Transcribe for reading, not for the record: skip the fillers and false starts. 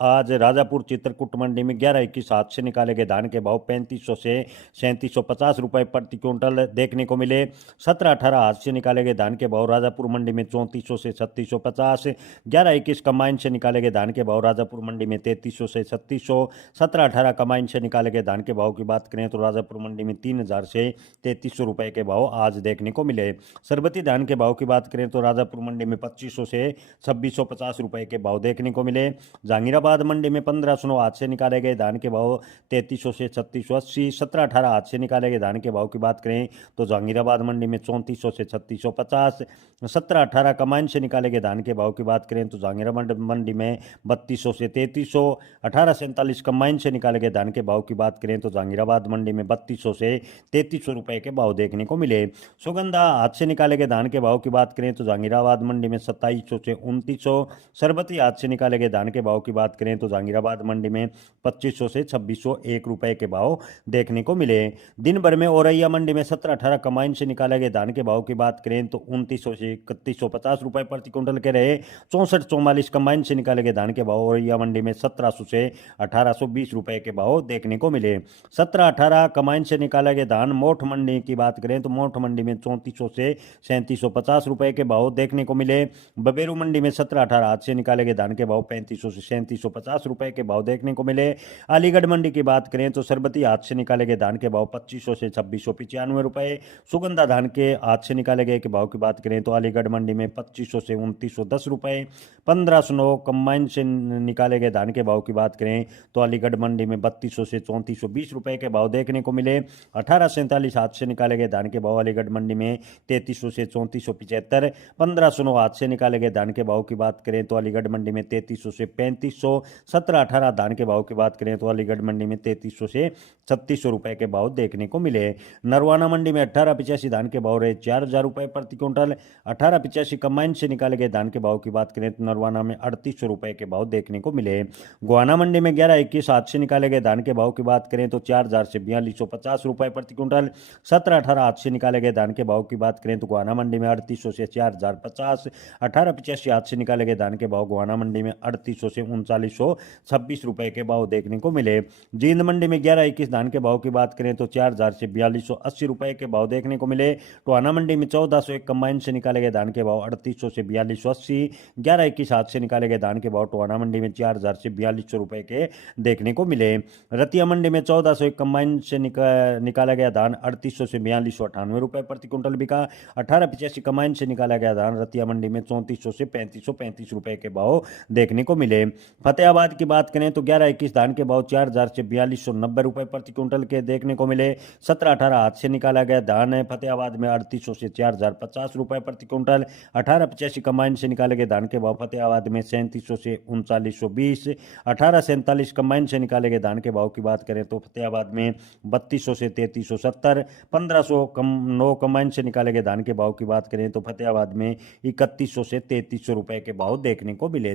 आज राजापुर चित्रकूट मंडी में 11-21 हाथ से निकाले गए धान के भाव 3500 से 3750 रुपए प्रति क्विंटल देखने को मिले। 17-18 हाथ से निकाले गए धान के भाव राजापुर मंडी में 3400 से 3650। 11-21 कंबाइन से निकाले गए धान के भाव राजापुर मंडी में 3300 से 3600। 17-18 कंबाइन से निकाले गए धान के भाव की बात करें तो राजापुर मंडी में 3000 से 3300 रुपए के भाव आज देखने को मिले। सरबती धान के भाव की बात करें तो राजापुर मंडी में 2500 से 2650 रुपए के भाव देखने को मिले। जहांगीराबाद मंडी में 1500 हाथ से निकाले गए धान के भाव 3300 से 3680। 17-18 हाथ से निकाले गए धान के भाव की बात करें तो जहांगीराबाद मंडी में 3400 से 3650। 17-18 कमाइन से निकाले गए धान के भाव की बात करें तो जहांगीराबाद मंडी में 3200 से 3300। 18-47 कमाइन से निकाले गए धान के भाव की बात करें तो जहांगीराबाद मंडी में 3200 से 3300 रुपए के भाव देखने को मिले। सुगंधा हाथ से निकाले गए धान के भाव की बात करें तो जहांगीराबाद मंडी में 2700 से 2900। सरबती हाथ से निकाले गए धान के भाव की बात करें तो जहांगीराबाद मंडी में 2500 से 2601 रुपए के भाव देखने को मिले। दिन भर में औरैया मंडी में 17-18 कमाइन से निकाले गए धान के भाव की बात करें तो 2900 से 3150 रुपए प्रति क्विंटल के रहे। 64-44 कमाइन से निकाले गए धान के भाव औरैया मंडी में 1700 से 1820 रुपए के भाव देखने को मिले। 17-18 कमाइन से निकाले गए धान मोठ मंडी की बात करें तो मोठ मंडी में 3400 से 3750 रुपए के भाव देखने को मिले। बबेरू मंडी में 17-18 हाथ से निकाले गए धान के भाव 3500 से 3750 रुपए के भाव देखने को मिले। अलीगढ़ मंडी की बात करें तो सरबती हाथ से निकाले गए धान के भाव 2500 से 2695 रुपए। सुगंधा धान के हाथ से निकाले गए के भाव की बात करें तो अलीगढ़ मंडी में 2500 से 2910 रुपए। 1500 कंबाइन से निकाले गए धान के भाव की बात करें तो अलीगढ़ मंडी में 3200 से 3420 रुपए के भाव देखने को मिले। 18-47 हाथ से निकाले गए धान के भाव अलीगढ़ मंडी में 3300 से 3475। 1500 हाथ से निकाले गए धान के भाव की बात करें तो अलीगढ़ मंडी में 3300 से 3500। 17-18 धान के भाव की बात करें तो अलीगढ़ मंडी में 3300 से 3600 रुपए के भाव देखने को मिले। नरवाना मंडी में 18-85 धान के भाव रहे 4000 रुपए प्रति क्विंटल। 18-85 कंबाइन से निकाले गए धान के भाव की बात करें तो नरवाना में 3800 रुपए के भाव देखने को मिले। गोहाना मंडी में 11-21 हाथ से निकाले गए धान के भाव की बात करें तो 4000 से 4250 रुपए प्रति क्विंटल। 17-18 हाथ से निकाले गए धान के भाव की बात करें तो गोहाना मंडी में 3800 से 4050। 18-85 हाथ से निकाले गए धान के भाव गोहाना मंडी में 3800 से 3926 रुपए के भाव देखने को मिले। जींद मंडी में 11-21 धान के भाव की बात करें तो 4000 से 4280 रुपए के भाव देखने को मिले। टोहाना मंडी में 1401 कंबाइन से निकाले गए धान के भाव 3800 से 4280। 11-21 हाथ से निकाले गए धान के भाव टोहाना मंडी में 4000 से 4200 रुपए के देखने को मिले। रतिया मंडी में 1401 कंबाइन से निकाला गया धान 3800 से 4298 रुपए प्रति क्विंटल बिका। 18-85 कंबाइन से निकाला गया धान रतिया मंडी में 3400 से 3535 रुपए के भाव देखने को मिले। फतेहाबाद की बात करें तो 11-21 धान के भाव 4000 से 4290 रुपए प्रति क्विंटल के देखने को मिले। 17-18 हाथ से निकाला गया धान है फतेहाबाद में 3800 से 4050 रुपए प्रति क्विंटल। 18-85 कंबाइन से निकाले गए धान के भाव फतेहाबाद में 3700 से 3920। 18-47 कंबाइन से निकाले गए धान के भाव की बात करें तो फतेहाबाद में 3200 से 3370। 1509 कंबाइन से निकाले गए धान के भाव की बात करें तो फतेहाबाद में 3100 से 3300 रुपए के भाव देखने को मिले।